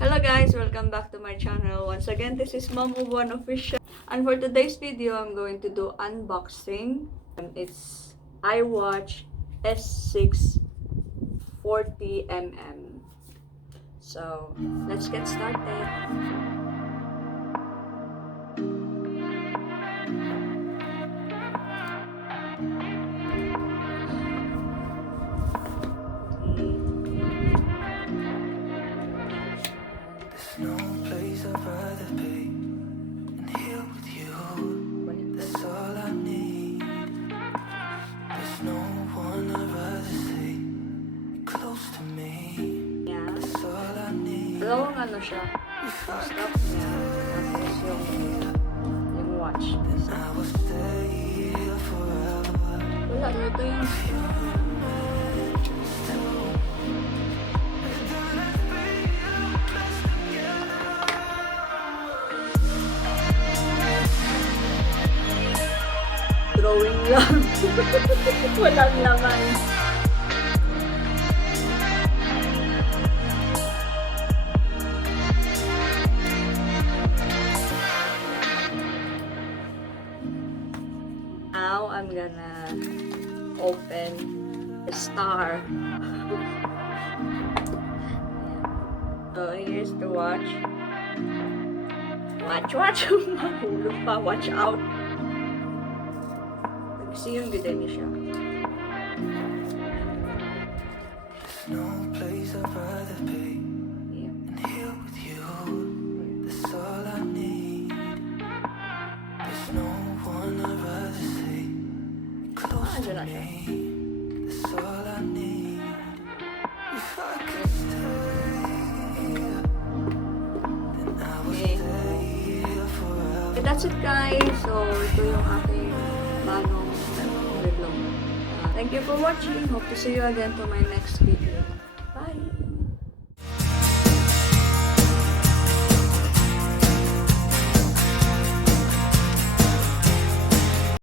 Hello guys, welcome back to my channel. Once again, this is MumOfOneOfficial. And for today's video, I'm going to do unboxing. It's iWatch S6 40mm. So, let's get started. No place I'd rather be than here with you. That's all I need. There's no one I'd rather see close to me. Yeah. That's all I need. Dalawang ano siya. Yung stop niya. Tapos yung watch. Then I will stay here forever. Wala, ito yung drawing lang. Walang laman. Now, I'm gonna open the star. So, here's the watch. Watch! Mahulog pa. Watch out. Kasi yung ganda niya siya. There's no place I'd rather be than here with you. That's all I need. There's no one I'd rather see close to me. That's all I need. If I could stay, then I would stay here forever. So that's it guys. So ito yung aking bagong revlog. Thank you for watching. Hope to see you again to my next video. Bye!